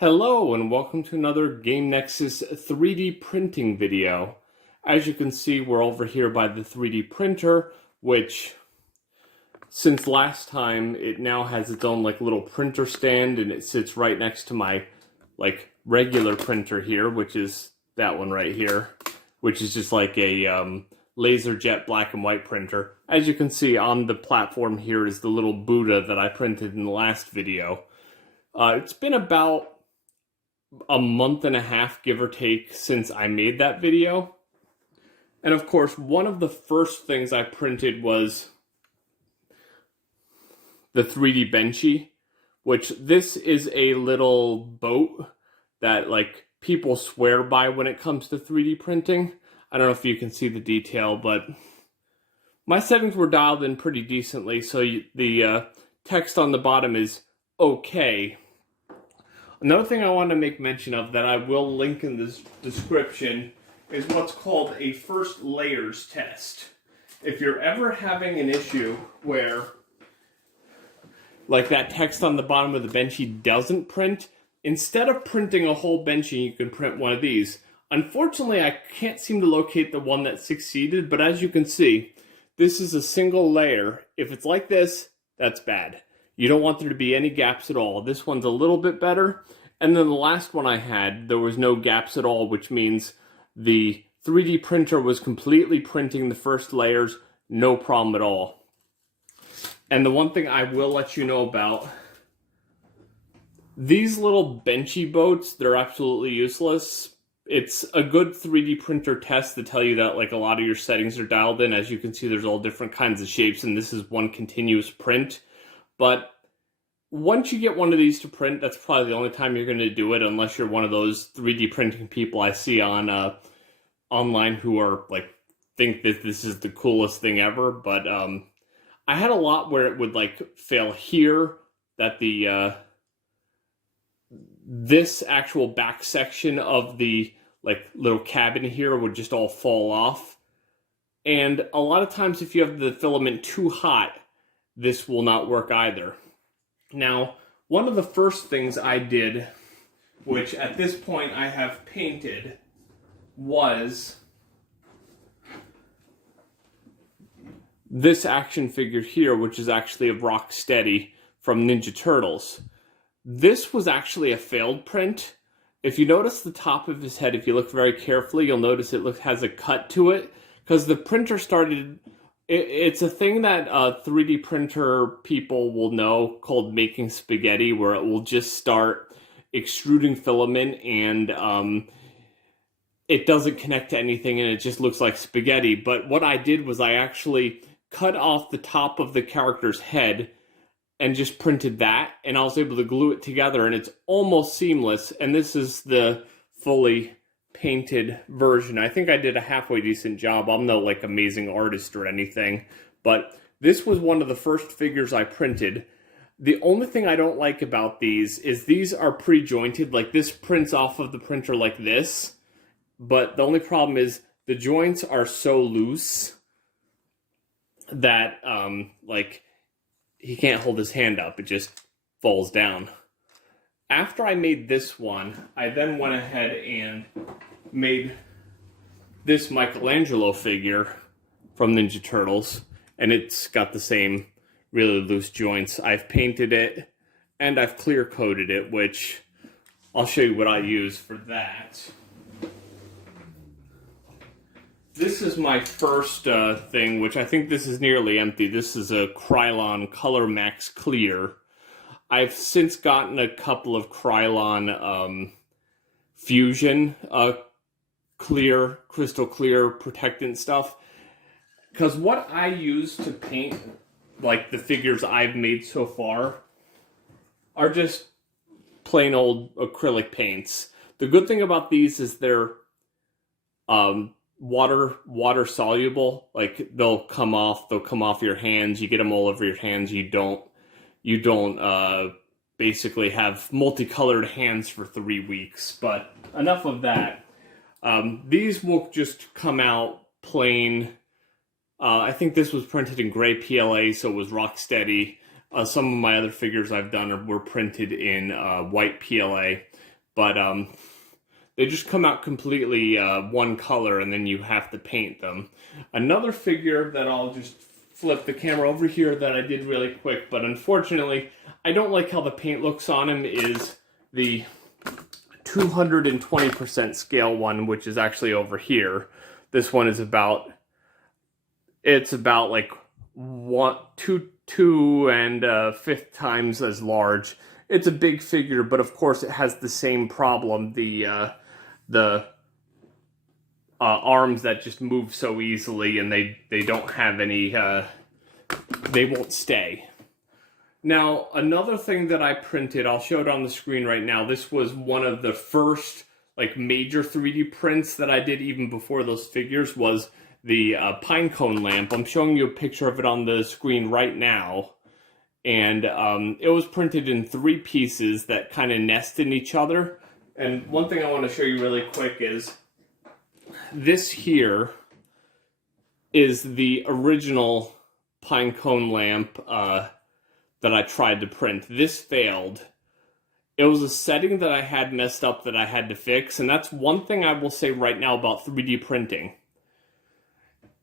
Hello and welcome to another Game Nexus 3D printing video. As you can see, we're over here by the 3D printer, which since last time it now has its own little printer stand, and it sits right next to my regular printer here, which is that one right here, which is just like a LaserJet black and white printer. As you can see on the platform here is the little Buddha that I printed in the last video. It's been about a month and a half, give or take, since I made that video. And of course, one of the first things I printed was the 3D Benchy, which this is a little boat that people swear by when it comes to 3D printing. I don't know if you can see the detail, but my settings were dialed in pretty decently, so the text on the bottom is okay. Another thing I want to make mention of that I will link in this description is what's called a first layers test. If you're ever having an issue where that text on the bottom of the Benchy doesn't print, instead of printing a whole Benchy, you can print one of these. Unfortunately, I can't seem to locate the one that succeeded, but as you can see, this is a single layer. If it's like this, that's bad. You don't want there to be any gaps at all. This one's a little bit better. And then the last one I had, there was no gaps at all, which means the 3D printer was completely printing the first layers, no problem at all. And the one thing I will let you know about, these little Benchy boats, they're absolutely useless. It's a good 3D printer test to tell you that a lot of your settings are dialed in. As you can see, there's all different kinds of shapes, and this is one continuous print. But once you get one of these to print, that's probably the only time you're going to do it, unless you're one of those 3D printing people I see on online who are think that this is the coolest thing ever. But I had a lot where it would fail here, that the this actual back section of the little cabin here would just all fall off. And a lot of times if you have the filament too hot, this will not work either. Now, one of the first things I did, which at this point I have painted, was this action figure here, which is actually a Rocksteady from Ninja Turtles. This was actually a failed print. If you notice the top of his head, if you look very carefully, you'll notice it has a cut to it, because the printer started... It's a thing that 3D printer people will know called making spaghetti, where it will just start extruding filament and it doesn't connect to anything and it just looks like spaghetti. But what I did was I actually cut off the top of the character's head and just printed that, and I was able to glue it together, and it's almost seamless. And this is the fully painted version. I think I did a halfway decent job. I'm no amazing artist or anything, but this was one of the first figures I printed. The only thing I don't like about these is these are pre-jointed. This prints off of the printer like this, but the only problem is the joints are so loose that he can't hold his hand up. It just falls down. After I made this one, I then went ahead and made this Michelangelo figure from Ninja Turtles, and it's got the same really loose joints. I've painted it, and I've clear coated it, which I'll show you what I use for that. This is my first thing, which I think this is nearly empty. This is a Krylon Color Max Clear. I've since gotten a couple of Krylon Fusion clear, crystal clear protectant stuff. Because what I use to paint the figures I've made so far are just plain old acrylic paints. The good thing about these is they're water soluble. They'll come off your hands. You get them all over your hands. You don't basically have multicolored hands for 3 weeks. But enough of that. These will just come out plain. I think this was printed in gray PLA, so it was Rocksteady. Some of my other figures I've done were printed in white PLA, but they just come out completely one color, and then you have to paint them. Another figure that I'll just flip the camera over here that I did really quick, but unfortunately I don't like how the paint looks on him, is the 220% scale one, which is actually over here. This one is about, it's about like two and fifth times as large. It's a big figure, but of course it has the same problem, the arms that just move so easily, and they don't have any, they won't stay. Now, another thing that I printed, I'll show it on the screen right now. This was one of the first like major 3D prints that I did even before those figures, was the pinecone lamp. I'm showing you a picture of it on the screen right now. And it was printed in 3 pieces that kind of nest in each other. And one thing I want to show you really quick is this here is the original pinecone lamp that I tried to print. This failed. It was a setting that I had messed up that I had to fix, and that's one thing I will say right now about 3D printing.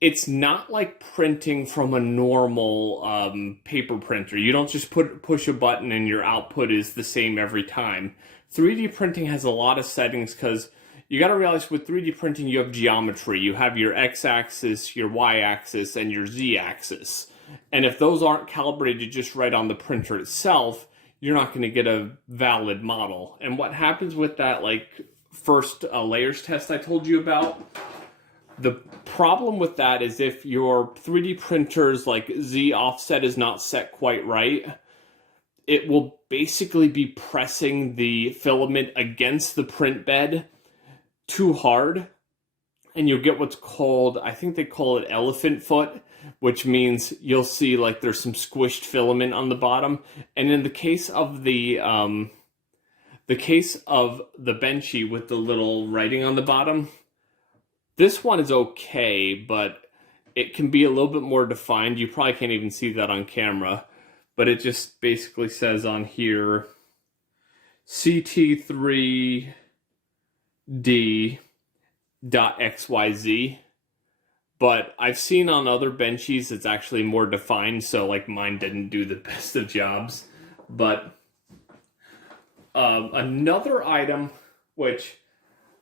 It's not like printing from a normal paper printer. You don't just push a button and your output is the same every time. 3D printing has a lot of settings, because you got to realize with 3D printing you have geometry. You have your x-axis, your y-axis, and your z-axis. And if those aren't calibrated just right on the printer itself, you're not going to get a valid model. And what happens with that, like, first layers test I told you about, the problem with that is if your 3D printer's like Z offset is not set quite right, it will basically be pressing the filament against the print bed too hard, and you'll get what's called, I think they call it elephant foot, which means you'll see like there's some squished filament on the bottom. And in the case of the Benchy with the little writing on the bottom, this one is okay, but it can be a little bit more defined. You probably can't even see that on camera, but it just basically says on here, CT3D.XYZ. But I've seen on other Benchies it's actually more defined, so like mine didn't do the best of jobs. But another item, which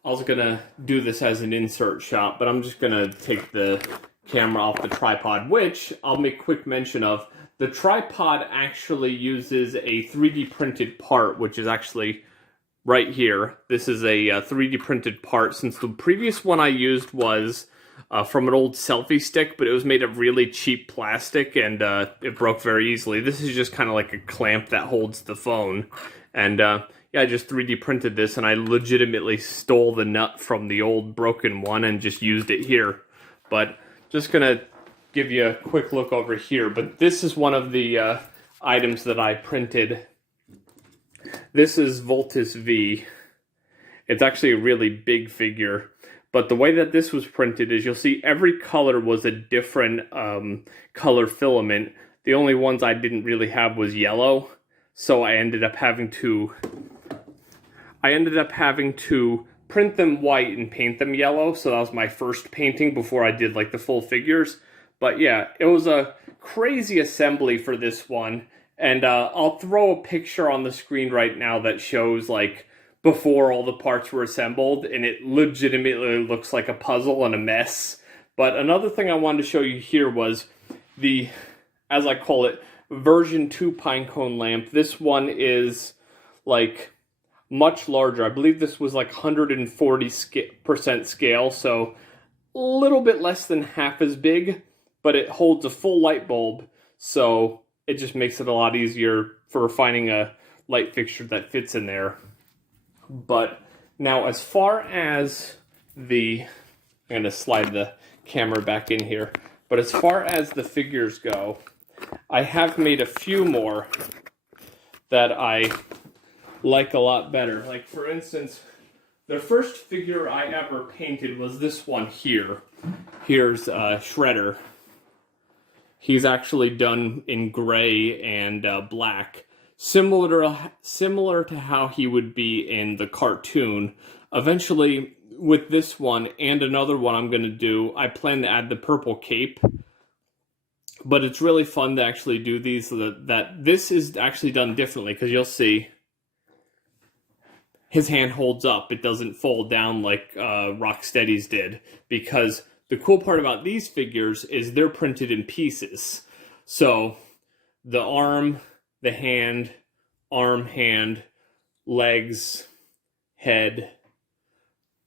I was going to do this as an insert shot, but I'm just going to take the camera off the tripod, which I'll make quick mention of. The tripod actually uses a 3D printed part, which is actually right here. This is a 3D printed part, since the previous one I used was from an old selfie stick, but it was made of really cheap plastic, and it broke very easily. This is just kind of like a clamp that holds the phone. And yeah, I just 3D printed this, and I legitimately stole the nut from the old broken one and just used it here. But just gonna give you a quick look over here. But this is one of the items that I printed. This is Voltus V. It's actually a really big figure. But the way that this was printed is you'll see every color was a different color filament. The only ones I didn't really have was yellow. So I ended up having to print them white and paint them yellow. So that was my first painting before I did like the full figures. But yeah, it was a crazy assembly for this one. And I'll throw a picture on the screen right now that shows like before all the parts were assembled, and it legitimately looks like a puzzle and a mess. But another thing I wanted to show you here was the, as I call it, version 2 pinecone lamp. This one is like much larger. I believe this was like 140% scale, so a little bit less than half as big, but it holds a full light bulb, so it just makes it a lot easier for finding a light fixture that fits in there. But now as far as the, I'm going to slide the camera back in here, but as far as the figures go, I have made a few more that I like a lot better. Like for instance, the first figure I ever painted was this one here. Here's Shredder. He's actually done in gray and black, similar to how he would be in the cartoon. Eventually, with this one and another one I'm going to do, I plan to add the purple cape. But it's really fun to actually do these, so that this is actually done differently, because you'll see his hand holds up. It doesn't fold down like Rocksteady's did, because the cool part about these figures is they're printed in pieces. So the arm, the hand, legs, head,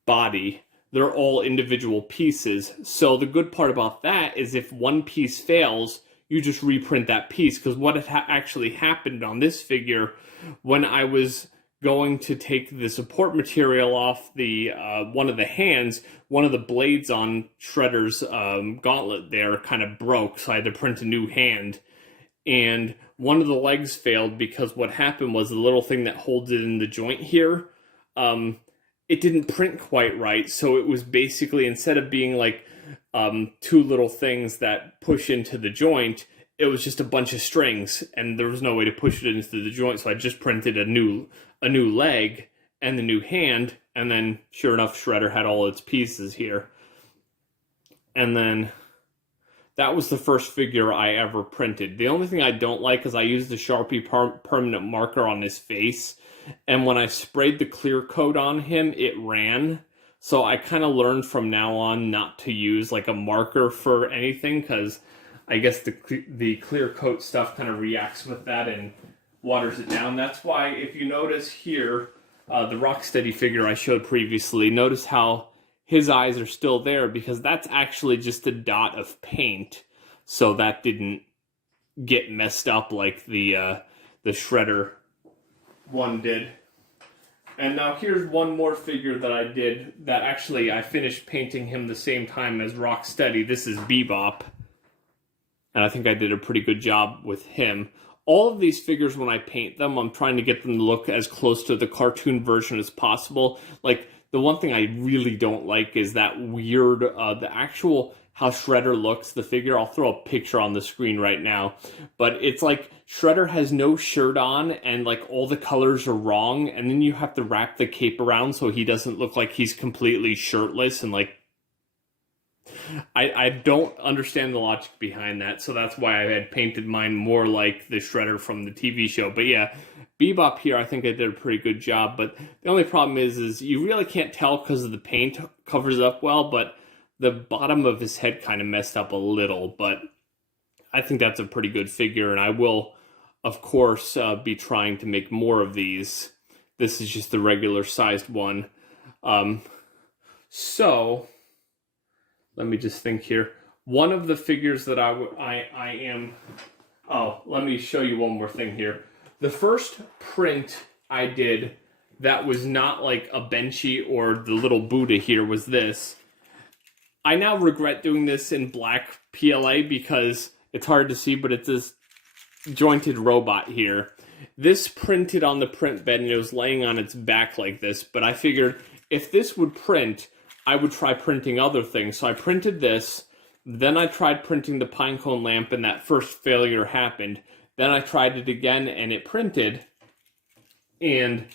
body, they're all individual pieces. So the good part about that is if one piece fails, you just reprint that piece. Because what actually happened on this figure, when I was going to take the support material off the one of the hands, one of the blades on Shredder's gauntlet there kind of broke, so I had to print a new hand. And one of the legs failed because what happened was the little thing that holds it in the joint here, it didn't print quite right. So it was basically, instead of being like two little things that push into the joint, it was just a bunch of strings, and there was no way to push it into the joint. So I just printed a new leg and the new hand, and then sure enough, Shredder had all its pieces here. And then that was the first figure I ever printed. The only thing I don't like is I used the Sharpie permanent marker on his face, and when I sprayed the clear coat on him, it ran. So I kind of learned from now on not to use like a marker for anything, because I guess the clear coat stuff kind of reacts with that and waters it down. That's why if you notice here, the Rocksteady figure I showed previously, notice how his eyes are still there, because that's actually just a dot of paint. So that didn't get messed up like the Shredder one did. And now here's one more figure that I did that actually I finished painting him the same time as Rocksteady. This is Bebop. And I think I did a pretty good job with him. All of these figures, when I paint them, I'm trying to get them to look as close to the cartoon version as possible. Like, the one thing I really don't like is that weird, the actual, how Shredder looks, the figure. I'll throw a picture on the screen right now. But it's like, Shredder has no shirt on, and like, all the colors are wrong. And then you have to wrap the cape around so he doesn't look like he's completely shirtless, and like, I don't understand the logic behind that, so that's why I had painted mine more like the Shredder from the TV show. But yeah, Bebop here, I think I did a pretty good job, but the only problem is you really can't tell because of the paint covers it up well, but the bottom of his head kind of messed up a little, but I think that's a pretty good figure, and I will, of course, be trying to make more of these. This is just the regular sized one. So let me just think here. One of the figures that I am... Oh, let me show you one more thing here. The first print I did that was not like a Benchy or the little Buddha here was this. I now regret doing this in black PLA because it's hard to see, but it's this jointed robot here. This printed on the print bed, and it was laying on its back like this, but I figured if this would print, I would try printing other things. So I printed this, then I tried printing the pinecone lamp, and that first failure happened. Then I tried it again, and it printed, and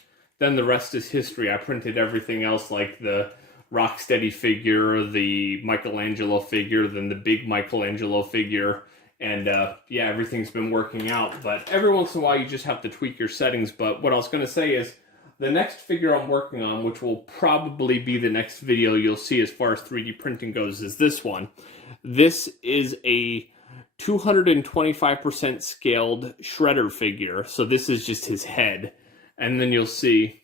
then the rest is history. I printed everything else, like the Rocksteady figure, the Michelangelo figure, then the big Michelangelo figure, and yeah, everything's been working out. But every once in a while, you just have to tweak your settings. But what I was going to say is, the next figure I'm working on, which will probably be the next video you'll see as far as 3D printing goes, is this one. This is a 225% scaled Shredder figure. So this is just his head. And then you'll see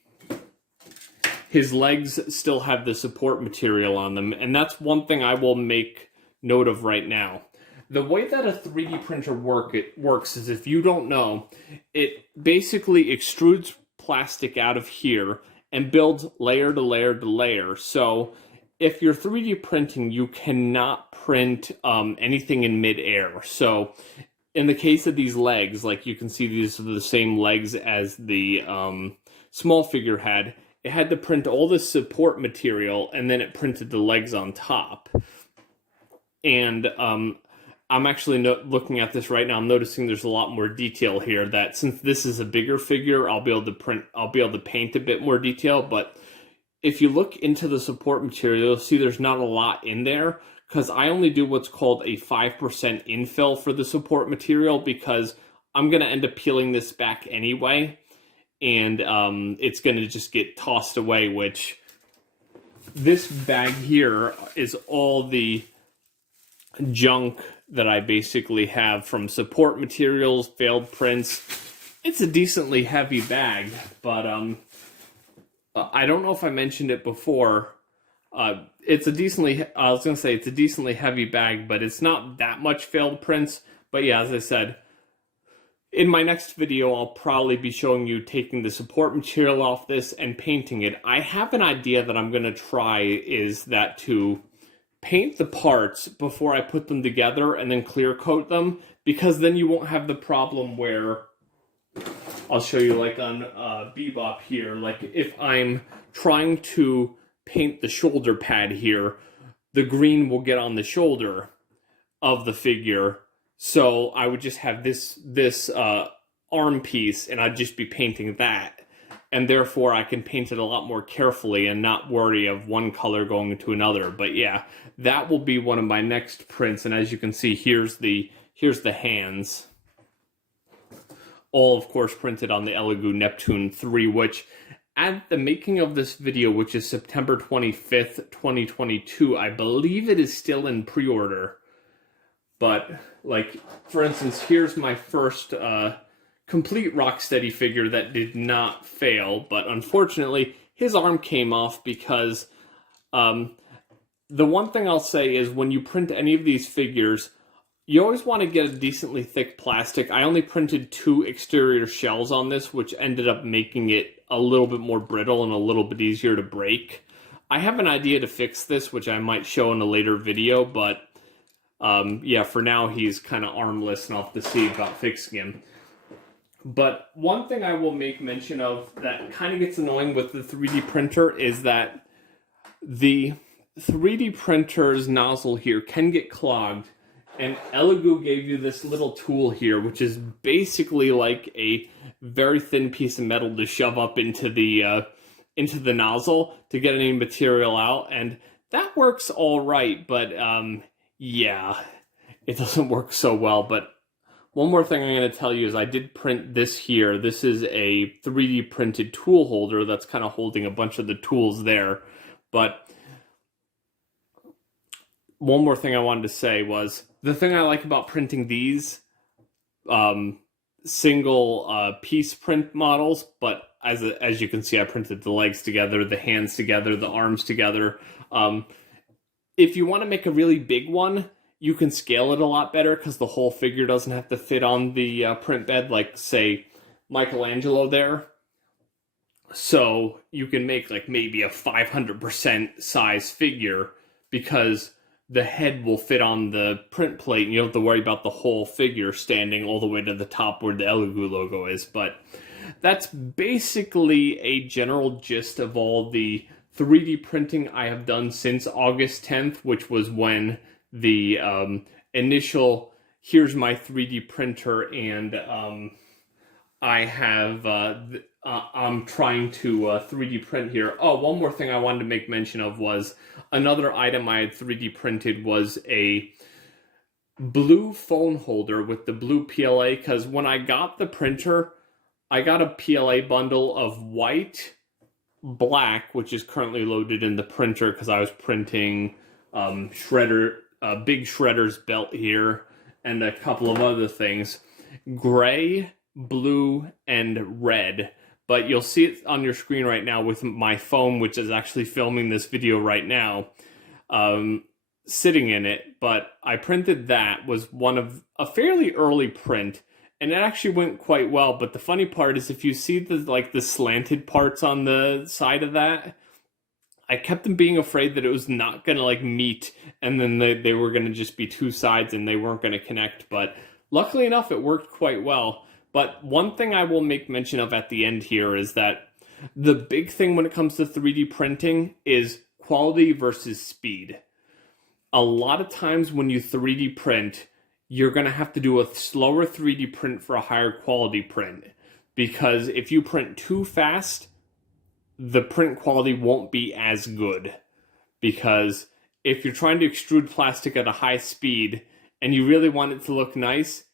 his legs still have the support material on them. And that's one thing I will make note of right now. The way that a 3D printer works is, if you don't know, it basically extrudes plastic out of here and builds layer to layer to layer. So if you're 3D printing, you cannot print anything in midair. So in the case of these legs, like you can see, these are the same legs as the small figure had. It had to print all the support material, and then it printed the legs on top. And I'm actually looking at this right now. I'm noticing there's a lot more detail here. That since this is a bigger figure, I'll be able to paint a bit more detail. But if you look into the support material, you'll see there's not a lot in there, because I only do what's called a 5% infill for the support material, because I'm going to end up peeling this back anyway, and it's going to just get tossed away, which this bag here is all the junk that I basically have from support materials, failed prints. It's a decently heavy bag, but I don't know if I mentioned it before. It's a decently heavy bag, but it's not that much failed prints. But yeah, as I said, in my next video, I'll probably be showing you taking the support material off this and painting it. I have an idea that I'm going to try, is that to paint the parts before I put them together and then clear coat them, because then you won't have the problem where, I'll show you like on Bebop here, like if I'm trying to paint the shoulder pad here, the green will get on the shoulder of the figure. So I would just have this arm piece, and I'd just be painting that. And therefore I can paint it a lot more carefully and not worry of one color going into another. But yeah, that will be one of my next prints. And as you can see, here's the hands. All, of course, printed on the Elegoo Neptune 3, which at the making of this video, which is September 25th, 2022, I believe it is still in pre-order. But, like, for instance, here's my first complete Rocksteady figure that did not fail, but unfortunately, his arm came off because the one thing I'll say is when you print any of these figures, you always want to get a decently thick plastic. I only printed 2 exterior shells on this, which ended up making it a little bit more brittle and a little bit easier to break. I have an idea to fix this, which I might show in a later video, but yeah, for now he's kind of armless, and I'll have to see about fixing him. But one thing I will make mention of that kind of gets annoying with the 3D printer is that the 3D printer's nozzle here can get clogged. And Elegoo gave you this little tool here, which is basically like a very thin piece of metal to shove up into the nozzle to get any material out. And that works all right, but yeah, it doesn't work so well. But one more thing I'm going to tell you is I did print this here. This is a 3D printed tool holder that's kind of holding a bunch of the tools there. But one more thing I wanted to say was, the thing I like about printing these single piece print models, but as you can see, I printed the legs together, the hands together, the arms together. If you want to make a really big one, you can scale it a lot better because the whole figure doesn't have to fit on the print bed, like, say, Michelangelo there. So you can make like maybe a 500% size figure because the head will fit on the print plate, and you don't have to worry about the whole figure standing all the way to the top where the Elegoo logo is. But that's basically a general gist of all the 3D printing I have done since August 10th, which was when the initial, here's my 3D printer, and I have, I'm trying to 3D print here. Oh, one more thing I wanted to make mention of was another item I had 3D printed was a blue phone holder with the blue PLA, because when I got the printer, I got a PLA bundle of white, black, which is currently loaded in the printer because I was printing big shredder's belt here, and a couple of other things, gray, blue, and red. But you'll see it on your screen right now with my phone, which is actually filming this video right now, sitting in it. But I printed that, was one of a fairly early print, and it actually went quite well. But the funny part is, if you see the slanted parts on the side of that, I kept them being afraid that it was not going to meet, and then they were going to just be two sides and they weren't going to connect. But luckily enough, it worked quite well. But one thing I will make mention of at the end here is that the big thing when it comes to 3D printing is quality versus speed. A lot of times when you 3D print, you're going to have to do a slower 3D print for a higher quality print. Because if you print too fast, the print quality won't be as good. Because if you're trying to extrude plastic at a high speed and you really want it to look nice,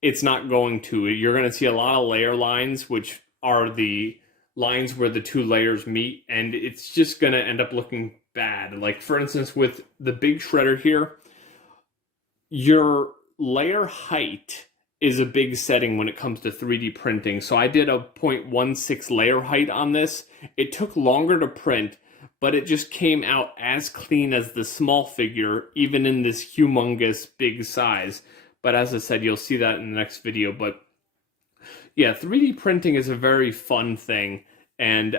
it's not going to. You're going to see a lot of layer lines, which are the lines where the two layers meet, and it's just going to end up looking bad. Like, for instance, with the big shredder here, your layer height is a big setting when it comes to 3D printing. So I did a 0.16 layer height on this. It took longer to print, but it just came out as clean as the small figure, even in this humongous big size. But as I said, you'll see that in the next video. But yeah, 3D printing is a very fun thing. And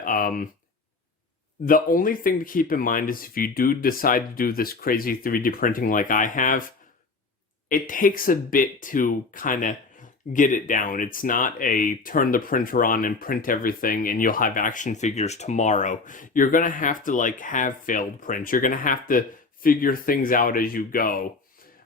the only thing to keep in mind is if you do decide to do this crazy 3D printing like I have, it takes a bit to kind of get it down. It's not a turn the printer on and print everything and you'll have action figures tomorrow. You're going to have to have failed prints. You're going to have to figure things out as you go.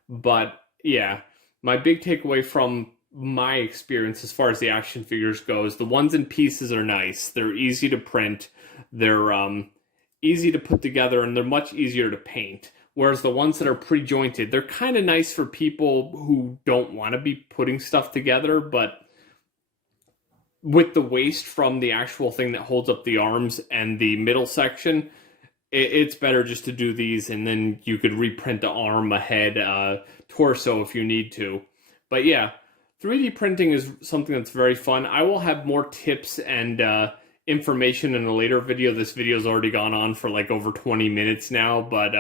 But yeah, my big takeaway from my experience as far as the action figures goes, the ones in pieces are nice. They're easy to print. They're easy to put together, and they're much easier to paint. Whereas the ones that are pre-jointed, they're kind of nice for people who don't want to be putting stuff together, but with the waste from the actual thing that holds up the arms and the middle section, it's better just to do these, and then you could reprint the arm, a head, torso if you need to. But yeah, 3D printing is something that's very fun. I will have more tips and information in a later video. This video's already gone on for over 20 minutes now, but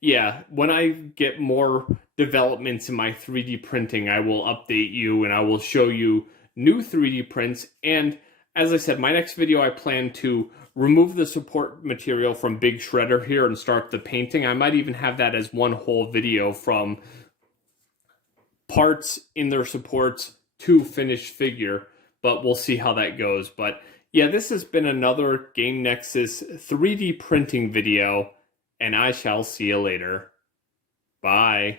yeah, when I get more developments in my 3D printing, I will update you and I will show you new 3D prints. And as I said, my next video, I plan to remove the support material from Big Shredder here and start the painting. I might even have that as one whole video, from parts in their supports to finished figure, but we'll see how that goes. But yeah, this has been another Game Nexus 3D printing video, and I shall see you later. Bye.